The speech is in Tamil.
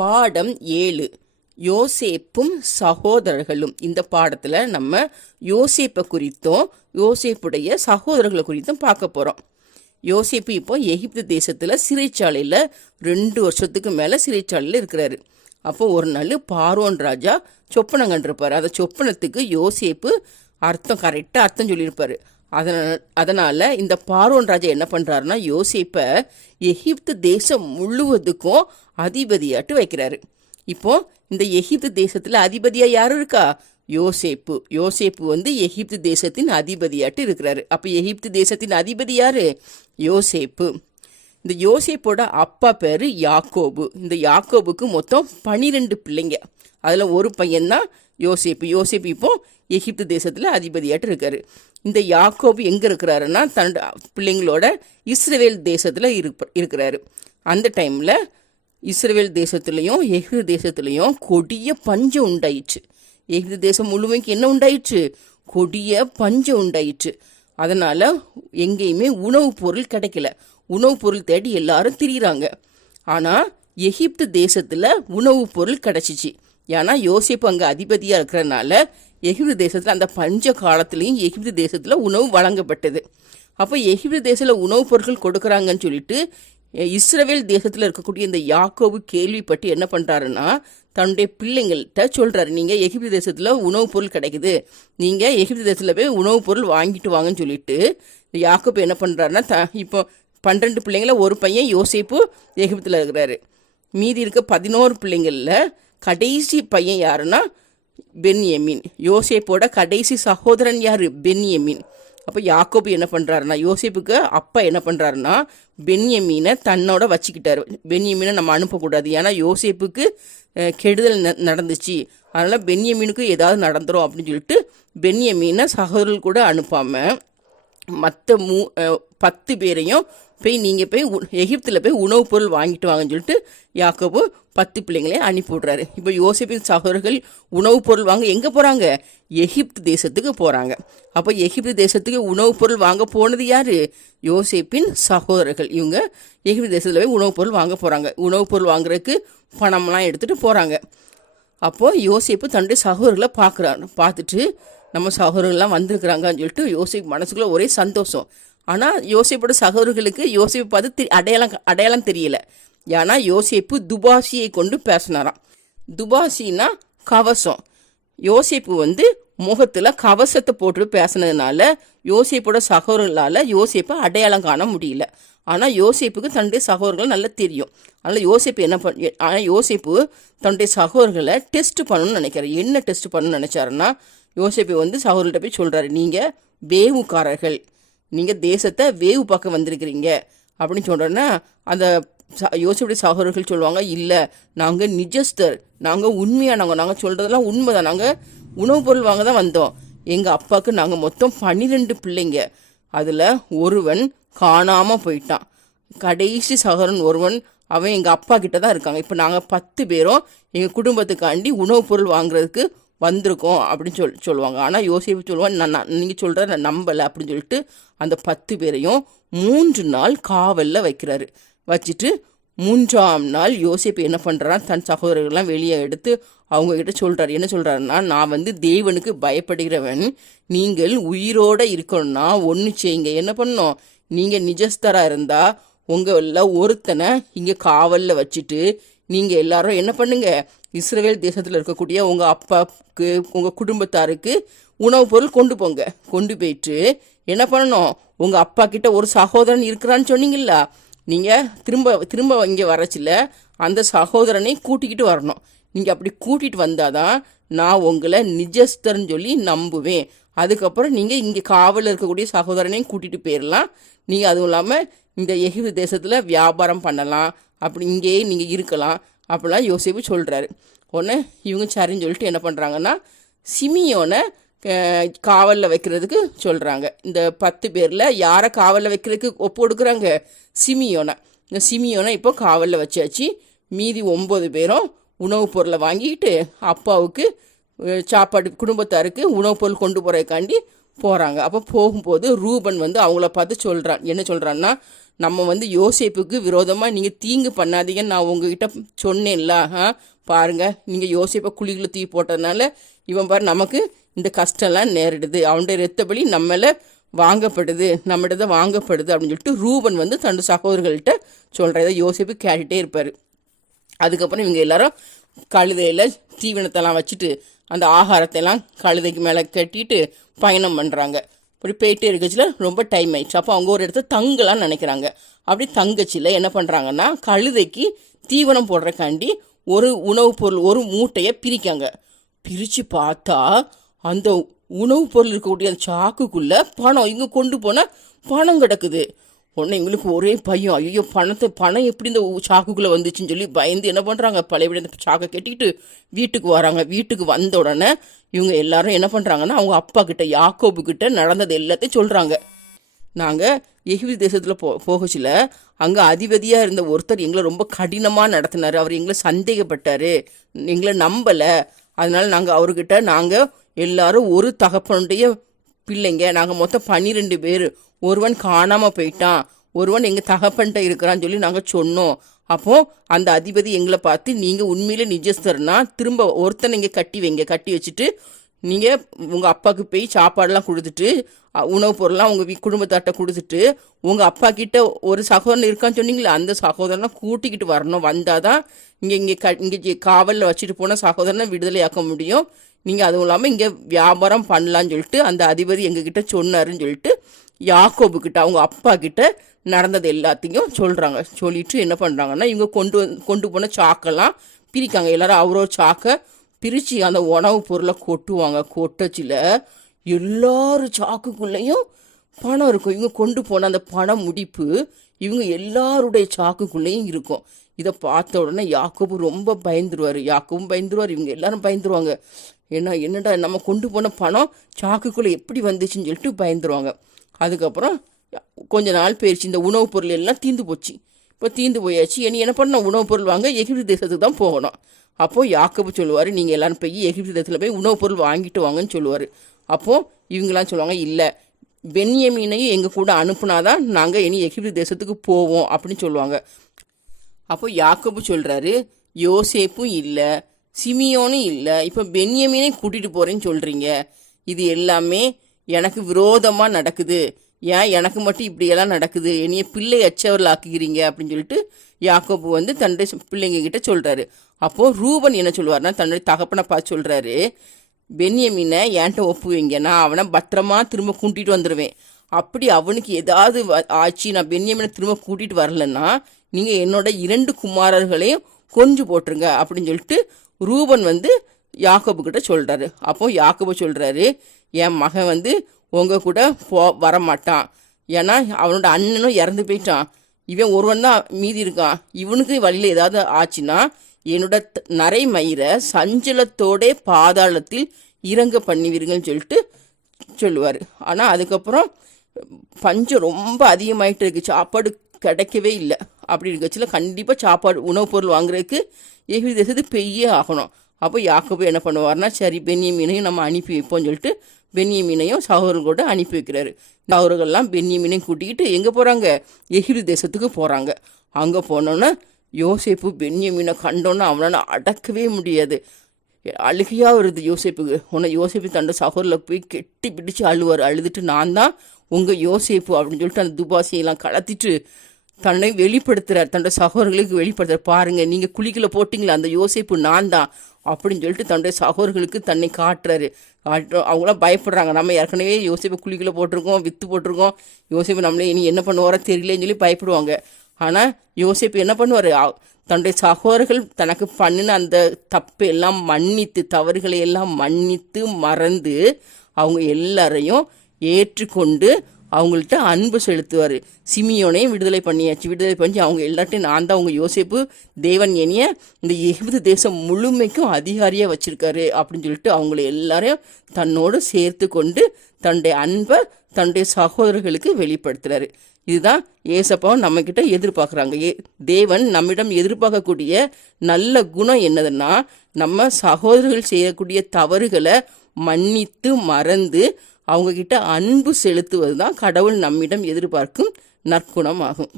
பாடம் 7 யோசேப்பும் சகோதரர்களும். இந்த பாடத்தில் நம்ம யோசேப்பை குறித்தும் யோசேப்புடைய சகோதரர்களை குறித்தும் பார்க்க போகிறோம். யோசேப்பு இப்போ எகிப்து தேசத்தில் சிறைச்சாலையில் 2 வருஷத்துக்கு மேலே சிறைச்சாலையில் இருக்கிறாரு. அப்போ ஒரு நாள் பார்வோன் ராஜா சொப்பனம் கண்டிருப்பார். அந்த சொப்பனத்துக்கு யோசேப்பு கரெக்டாக அர்த்தம் சொல்லியிருப்பார். அதனால் இந்த பார்வோன் ராஜா என்ன பண்ணுறாருன்னா யோசேப்பை எகிப்து தேசம் முழுவதுக்கும் அதிபதியாட்டு வைக்கிறாரு. இப்போ இந்த எகிப்து தேசத்தில் அதிபதியாக யார் இருக்கா? யோசேப்பு வந்து எகிப்து தேசத்தின் அதிபதியாட்டு இருக்கிறாரு. அப்போ எகிப்து தேசத்தின் அதிபதி யாரு? யோசேப்பு. இந்த யோசேப்போட அப்பா பேரு யாக்கோபு. இந்த யாக்கோபுக்கு மொத்தம் 12 பிள்ளைங்க. அதில் ஒரு பையன்தான் யோசேப்பு இப்போ எகிப்து தேசத்தில் அதிபதியாட்டு இருக்காரு. இந்த யாக்கோபு எங்கே இருக்கிறாருன்னா தன்னோட பிள்ளைங்களோட இஸ்ரவேல் தேசத்தில் இருக்கிறாரு. அந்த டைமில் இஸ்ரவேல் தேசத்துலேயும் எகிப்து தேசத்துலேயும் கொடிய பஞ்சம் உண்டாயிடுச்சு. எகிப்து தேசம் முழுமைக்கு என்ன உண்டாயிடுச்சு? கொடிய பஞ்சம் உண்டாயிடுச்சு. அதனால் எங்கேயுமே உணவுப் பொருள் கிடைக்கல. உணவுப் பொருள் தேடி எல்லாரும் திரியிறாங்க. ஆனால் எகிப்து தேசத்தில் உணவுப் பொருள் கிடைச்சிச்சு. ஏன்னா யோசேப்பு அங்கே அதிபதியாக இருக்கிறனால எகிப்து தேசத்தில் அந்த பஞ்ச காலத்துலேயும் எகிப்து தேசத்தில் உணவு வழங்கப்பட்டது. அப்போ எகிப்து தேசத்தில் உணவுப் பொருட்கள் கொடுக்குறாங்கன்னு சொல்லிட்டு இஸ்ரவேல் தேசத்தில் இருக்கக்கூடிய இந்த யாக்கோபு கேள்விப்பட்டு என்ன பண்ணுறாருன்னா தன்னுடைய பிள்ளைங்கள்கிட்ட சொல்கிறாரு, நீங்கள் எகிப்து தேசத்தில் உணவுப் பொருள் கிடைக்குது, நீங்கள் எகிப்து தேசத்தில் போய் உணவுப் பொருள் வாங்கிட்டு வாங்கன்னு சொல்லிட்டு யாக்கோபு என்ன பண்ணுறாருன்னா இப்போ 12 பிள்ளைங்கள ஒரு பையன் யோசேப்பு எகிப்தில் இருக்கிறாரு. மீதி இருக்க 11 பிள்ளைங்களில் கடைசி பையன் யாருன்னா பென்யமீன். யோசேப்போட கடைசி சகோதரன் யாரு? பென்யமீன். அப்போ யாக்கோபு என்ன பண்ணுறாருன்னா யோசேப்புக்கு அப்பா என்ன பண்ணுறாருன்னா பென்யமீனை தன்னோட வச்சுக்கிட்டாரு. பென்யமீனை நம்ம அனுப்பக்கூடாது, ஏன்னா யோசேப்புக்கு கெடுதல் நடந்துச்சு, அதனால் பென்யமீனுக்கு ஏதாவது நடந்துடும் அப்படின்னு சொல்லிட்டு பென்யமீனை சகோதரர்கள் கூட அனுப்பாமல் மற்ற 10 பேரையும் நீங்கள் போய் எகிப்தில் போய் உணவுப் பொருள் வாங்கிட்டு வாங்கன்னு சொல்லிட்டு யாக்கோபு 10 பிள்ளைங்களையும் அனுப்பி விட்றாரு. இப்போ யோசேப்பின் சகோதரர்கள் உணவுப் பொருள் வாங்க எங்கே போகிறாங்க? எகிப்து தேசத்துக்கு போகிறாங்க. அப்போ எகிப்து தேசத்துக்கு உணவுப் பொருள் வாங்க போனது யார்? யோசேப்பின் சகோதரர்கள். இவங்க எகிப்து தேசத்தில் போய் உணவுப் பொருள் வாங்க போகிறாங்க. உணவுப் பொருள் வாங்குறதுக்கு பணம்லாம் எடுத்துகிட்டு போகிறாங்க. அப்போது யோசேப்பு தன்னுடைய சகோதரர்களை பார்த்துட்டு நம்ம சகோதரர்கள்லாம் வந்திருக்கிறாங்கன்னு சொல்லிட்டு யோசேப்பு மனசுக்குள்ளே ஒரே சந்தோஷம். ஆனால் யோசேப்போட சகோதரர்களுக்கு யோசேப்பு பார்த்து அடையாளம் தெரியல. ஏன்னா யோசேப்பு துபாசியை கொண்டு பேசினாராம். துபாசின்னா கவசம். யோசேப்பு வந்து முகத்தில் கவசத்தை போட்டு பேசினதுனால யோசேப்போட சகோதரர்களால் யோசேப்பை அடையாளம் காண முடியல. ஆனால் யோசேப்புக்கு தன்னுடைய சகோதரர்கள் நல்லா தெரியும். அதனால் யோசேப்பு தன்னுடைய சகோதரர்களை டெஸ்ட் பண்ணணும்னு நினைக்கிறார். என்ன டெஸ்ட் பண்ணணும்னு நினைச்சாருன்னா யோசேப்பு வந்து சகோதரர்கிட்ட போய் சொல்கிறாரு, நீங்கள் வேவுக்காரர்கள், நீங்கள் தேசத்தை வேவு பார்க்க வந்திருக்கிறீங்க அப்படின்னு சொல்கிறேன்னா அந்த யோசேப்புடைய சகோதரர்கள் சொல்லுவாங்க, இல்லை நாங்கள் நிஜஸ்தர், நாங்கள் உண்மையானவங்க, நாங்கள் சொல்கிறதெல்லாம் உண்மைதான், நாங்கள் உணவுப் பொருள் வாங்க தான் வந்தோம். எங்கள் அப்பாவுக்கு நாங்கள் மொத்தம் 12 பிள்ளைங்க, அதில் ஒருவன் காணாமல் போயிட்டான். கடைசி சகோதரன் ஒருவன் அவன் எங்கள் அப்பா கிட்ட தான் இருக்காங்க. இப்போ நாங்கள் 10 பேரும் எங்கள் குடும்பத்துக்காண்டி உணவுப் பொருள் வாங்குறதுக்கு வந்திருக்கோம் அப்படின்னு சொல்லுவாங்க. ஆனால் யோசேப்பு சொல்லுவான், நீங்கள் சொல்கிற நான் நம்பலை அப்படின்னு சொல்லிட்டு அந்த 10 பேரையும் 3 நாள் காவலில் வைக்கிறாரு. வச்சுட்டு 3ஆம் நாள் யோசேப்பு என்ன பண்ணுறான், தன் சகோதரர்கள்லாம் வெளியே எடுத்து அவங்கக்கிட்ட சொல்கிறாரு. என்ன சொல்கிறாருன்னா, நான் வந்து தேவனுக்கு பயப்படுகிறவன், நீங்கள் உயிரோடு இருக்கணும்னா ஒன்று செய்யுங்க. என்ன பண்ணணும்? நீங்கள் நிஜஸ்தராக இருந்தால் உங்களில் ஒருத்தனை இங்கே காவலில் வச்சுட்டு நீங்கள் எல்லாரும் என்ன பண்ணுங்க, இஸ்ரவேல் தேசத்தில் இருக்கக்கூடிய உங்கள் அப்பாவுக்கு உங்கள் குடும்பத்தாருக்கு உணவுப் பொருள் கொண்டு போங்க. கொண்டு போயிட்டு என்ன பண்ணணும், உங்கள் அப்பா கிட்ட ஒரு சகோதரன் இருக்கிறான்னு சொன்னீங்களா, நீங்கள் திரும்ப இங்கே வரச்சில்ல அந்த சகோதரனை கூட்டிக்கிட்டு வரணும். நீங்கள் அப்படி கூட்டிகிட்டு வந்தால் தான் நான் உங்களை நிஜஸ்தர்ன்னு சொல்லி நம்புவேன். அதுக்கப்புறம் நீங்கள் இங்கே காவலில் இருக்கக்கூடிய சகோதரனையும் கூட்டிகிட்டு போயிடலாம். நீங்கள் அதுவும் இல்லாமல் இந்த எகிப்து தேசத்தில் வியாபாரம் பண்ணலாம், அப்படி இங்கேயே நீங்கள் இருக்கலாம் அப்படிலாம் யோசேப்பு சொல்கிறாரு. ஒன்று இவங்க சரின்னு சொல்லிட்டு என்ன பண்ணுறாங்கன்னா சிமியோனை காவலில் வைக்கிறதுக்கு சொல்கிறாங்க. இந்த 10 பேரில் யாரை காவலில் வைக்கிறதுக்கு ஒப்பு கொடுக்குறாங்க? சிமியோனை. இந்த சிமியோனை இப்போ காவலில் வச்சாச்சு. மீதி 9 பேரும் உணவுப் பொருளை வாங்கிக்கிட்டு அப்பாவுக்கு சாப்பாடு குடும்பத்தாருக்கு உணவுப் பொருள் கொண்டு போகிறதுக்காண்டி போகிறாங்க. அப்போ போகும்போது ரூபன் வந்து அவங்கள பார்த்து சொல்கிறான். என்ன சொல்கிறான்னா, நம்ம வந்து யோசேப்புக்கு விரோதமாக நீங்கள் தீங்கு பண்ணாதீங்கன்னு நான் உங்ககிட்ட சொன்னேன்ல, பாருங்க நீங்கள் யோசேப்பை குழிகளை தூக்கி போட்டதுனால இவன் பாரு நமக்கு இந்த கஷ்டம்லாம் நேரிடுது, அவனுடைய இரத்தப்பலி நம்மள வாங்கப்படுது, நம்மகிட்ட வாங்கப்படுது அப்படின்னு சொல்லிட்டு ரூபன் வந்து தன்னோட சகோதரர்கள்ட்ட சொல்கிறத யோசேப்பு கேட்டுகிட்டே இருப்பார். அதுக்கப்புறம் இவங்க எல்லாரும் கழுதையில் தீவனத்தெல்லாம் வச்சுட்டு அந்த ஆகாரத்தையெல்லாம் கழுதைக்கு மேலே கட்டிட்டு பயணம் பண்ணுறாங்க. அப்படி போயிட்டே இருக்கச்சில ரொம்ப டைம் ஆயிடுச்சு. அப்போ அவங்க ஒரு இடத்துல தங்கலான்னு நினைக்கிறாங்க. அப்படி தங்கச்சில என்ன பண்ணுறாங்கன்னா கழுதைக்கு தீவனம் போடுறக்காண்டி ஒரு உணவுப் பொருள் ஒரு மூட்டையை பிரிக்காங்க. பிரித்து பார்த்தா அந்த உணவுப் பொருள் இருக்கக்கூடிய அந்த சாக்குக்குள்ளே பணம், இங்கே கொண்டு போனால் பணம் கிடக்குது. உடனே எங்களுக்கு ஒரே பையன், ஐயோ பணம் எப்படி இந்த சாக்குக்குள்ளே வந்துச்சுன்னு சொல்லி பயந்து என்ன பண்ணுறாங்க, பழையபடி அந்த சாக்கை கட்டிக்கிட்டு வீட்டுக்கு வராங்க. வீட்டுக்கு வந்த உடனே இவங்க எல்லாரும் என்ன பண்ணுறாங்கன்னா அவங்க அப்பா கிட்ட யாக்கோபு கிட்ட நடந்தது எல்லாத்தையும் சொல்கிறாங்க. நாங்கள் எகிப்து தேசத்தில் போகச்சில அங்கே அதிபதியாக இருந்த ஒருத்தர் எங்களை ரொம்ப கடினமாக நடத்தினார். அவர் எங்களை சந்தேகப்பட்டார், எங்களை நம்பலை. அதனால நாங்கள் அவர்கிட்ட நாங்கள் எல்லாரும் ஒரு தகப்பனுடைய பிள்ளைங்க, நாங்கள் மொத்தம் 12 பேர், ஒருவன் காணாமல் போயிட்டான், ஒருவன் எங்கள் தகப்பன்கிட்ட இருக்கிறான்னு சொல்லி நாங்கள் சொன்னோம். அப்போது அந்த அதிபதி எங்களை பார்த்து நீங்கள் உண்மையிலே நிஜஸ்தர்னா திரும்ப ஒருத்தனை இங்கே கட்டி வைங்க, கட்டி வச்சுட்டு நீங்கள் உங்கள் அப்பாவுக்கு போய் சாப்பாடெல்லாம் கொடுத்துட்டு உணவுப் பொருள்லாம் உங்கள் குடும்பத்தாட்ட கொடுத்துட்டு உங்கள் அப்பா கிட்ட ஒரு சகோதரன் இருக்கான்னு சொன்னீங்களே அந்த சகோதரனை கூட்டிக்கிட்டு வரணும். வந்தால் தான் இங்கே காவலில் வச்சுட்டு போன சகோதரனை விடுதலையாக்க முடியும். நீங்கள் அதுவும் இல்லாமல் இங்கே வியாபாரம் பண்ணலான்னு சொல்லிட்டு அந்த அதிபதி எங்ககிட்ட சொன்னாருன்னு சொல்லிட்டு யாக்கோபு கிட்ட அவங்க அப்பா கிட்ட நடந்தது எல்லாத்தையும் சொல்கிறாங்க. சொல்லிட்டு என்ன பண்ணுறாங்கன்னா இவங்க கொண்டு போன சாக்கெல்லாம் பிரிக்காங்க. எல்லாரும் அவரோ சாக்கை பிரித்து அந்த உணவுப் பொருளை கொட்டுவாங்க. கொட்டச்சில் எல்லாரும் சாக்குக்குள்ளேயும் பணம் இருக்கும். இவங்க கொண்டு போன அந்த பணம் முடிப்பு இவங்க எல்லாருடைய சாக்குக்குள்ளேயும் இருக்கும். இதை பார்த்த உடனே யாக்கோபு ரொம்ப பயந்துருவார். யாக்கோபும் பயந்துருவார், இவங்க எல்லாரும் பயந்துருவாங்க. என்னடா நம்ம கொண்டு போன பணம் சாக்குக்குள்ளே எப்படி வந்துச்சுன்னு சொல்லிட்டு பயந்துருவாங்க. அதுக்கப்புறம் கொஞ்ச நாள் போயிடுச்சு. இந்த உணவுப் பொருள் எல்லாம் தீர்ந்து போச்சு. இப்போ தீர்ந்து போயாச்சு. என்ன பண்ண உணவுப் பொருள் வாங்க எகிப்து தேசத்துக்கு தான் போகணும். அப்போது யாக்கோபு சொல்லுவார், நீங்கள் எல்லாரும் போய் எகிப்து தேசத்தில் போய் உணவுப் பொருள் வாங்கிட்டு வாங்கன்னு சொல்லுவார். அப்போது இவங்களாம் சொல்லுவாங்க, இல்லை பென்யமீனையும் எங்கள் கூட அனுப்புனாதான் நாங்கள் இனி எகிப்து தேசத்துக்கு போவோம் அப்படின்னு சொல்லுவாங்க. அப்போ யாக்கோபு சொல்கிறாரு, யோசேப்பும் இல்லை, சிமியோனும் இல்லை, இப்போ பென்யமீனை கூட்டிகிட்டு போகிறேன்னு சொல்கிறீங்க. இது எல்லாமே எனக்கு விரோதமாக நடக்குது. ஏன் எனக்கு மட்டும் இப்படியெல்லாம் நடக்குது, என்னைய பிள்ளை அச்சவர்கள் ஆக்குகிறீங்க அப்படின்னு சொல்லிட்டு யாக்கோபு வந்து தன்னுடைய பிள்ளைங்க கிட்ட சொல்கிறாரு. அப்போது ரூபன் என்ன சொல்லுவார்னா தன்னுடைய தகப்பனை பார்த்து சொல்கிறாரு, பென்யமீனை என்கிட்ட ஒப்பு வைங்க, நான் அவனை பத்திரமா திரும்ப கூட்டிகிட்டு வந்துடுவேன். அப்படி அவனுக்கு ஏதாவது ஆச்சு, நான் பென்யமீனை திரும்ப கூட்டிகிட்டு வரலன்னா நீங்கள் என்னோட 2 குமாரர்களையும் கொன்று போட்டுருங்க அப்படின்னு சொல்லிட்டு ரூபன் வந்து யாக்கோபு கிட்ட சொல்கிறாரு. அப்போ யாக்கோபு சொல்கிறாரு, என் மகன் வந்து உங்கள் கூட வரமாட்டான், ஏன்னா அவனோட அண்ணனும் இறந்து போயிட்டான், இவன் ஒருவன் தான் மீதி இருக்கான், இவனுக்கு வழியில் ஏதாவது ஆச்சுன்னா என்னோட நரை மயிரை சஞ்சலத்தோட பாதாளத்தில் இறங்க பண்ணுவீர்கள்னு சொல்லிட்டு சொல்லுவார். ஆனால் அதுக்கப்புறம் பஞ்சம் ரொம்ப அதிகமாயிட்டு இருக்கு, சாப்பாடு கிடைக்கவே இல்லை. அப்படி இருக்கச்சுல கண்டிப்பாக சாப்பாடு உணவுப் பொருள் வாங்குறதுக்கு எகிப்து தேசத்துக்கு பெய்யே ஆகணும். அப்போ யாக்கோபு என்ன பண்ணுவார்னா, சரி பென்யமீனையும் நம்ம அனுப்பி வைப்போம்னு சொல்லிட்டு பென்யமீனையும் சகோதரர்களோட அனுப்பி வைக்கிறாரு. சகோதரர்கள்லாம் பென்யமீனையும் கூட்டிக்கிட்டு எங்கே போகிறாங்க, எகிப்து தேசத்துக்கு போகிறாங்க. அங்கே போனோன்னே யோசேப்பு பென்யமீனை கண்டோன்னா அவனால் அடக்கவே முடியாது, அழுகையாக வருது யோசேப்புக்கு. உன்னை யோசேப்பு தன்னோட சகோதரில் போய் கெட்டி பிடிச்சி அழுவார். அழுதுட்டு நான் தான் உங்கள் யோசேப்பு அப்படின்னு சொல்லிட்டு அந்த துபாசியெல்லாம் கலத்திட்டு தன்னை வெளிப்படுத்துகிறார், தன்னோட சகோதரர்களுக்கு வெளிப்படுத்துறார். பாருங்கள் நீங்கள் குழிக்குள்ள போட்டிங்களா, அந்த யோசேப்பு நான் தான் அப்படின்னு சொல்லிட்டு தன்னுடைய சகோதரர்களுக்கு தன்னை காட்டுறாரு. அவங்களாம் பயப்படுறாங்க, நம்ம ஏற்கனவே யோசேப்பு குழிக்குள்ள போட்டிருக்கோம், வித்து போட்டிருக்கோம், யோசேப்பு நம்மளே இனி என்ன பண்ணுவாரோ தெரியலேன்னு சொல்லி பயப்படுவாங்க. ஆனால் யோசேப்பு என்ன பண்ணுவார், தன்னுடைய சகோதரர்கள் தனக்கு பண்ணின அந்த தப்பை எல்லாம் மன்னித்து, தவறுகளை எல்லாம் மன்னித்து மறந்து அவங்க எல்லாரையும் ஏற்றுக்கொண்டு அவங்கள்ட்ட அன்பு செலுத்துவார். சிமியோனையும் விடுதலை பண்ணி அவங்க எல்லார்ட்டையும் நான் தான் அவங்க யோசேப்பு, தேவன் என்னைய இந்த எகிப்து தேசம் முழுமைக்கும் அதிகாரியாக வச்சுருக்காரு அப்படின்னு சொல்லிட்டு அவங்கள எல்லாரையும் தன்னோடு சேர்த்து கொண்டு தன்னுடைய அன்பை தன்னுடைய சகோதரர்களுக்கு வெளிப்படுத்துகிறாரு. இதுதான் ஏசப்பாவும் நம்மக்கிட்ட எதிர்பார்க்குறாங்க. தேவன் நம்மிடம் எதிர்பார்க்கக்கூடிய நல்ல குணம் என்னதுன்னா, நம்ம சகோதரர்கள் செய்யக்கூடிய தவறுகளை மன்னித்து மறந்து அவங்கக்கிட்ட அன்பு செலுத்துவது தான் கடவுள் நம்மிடம் எதிர்பார்க்கும் நற்குணம் ஆகும்.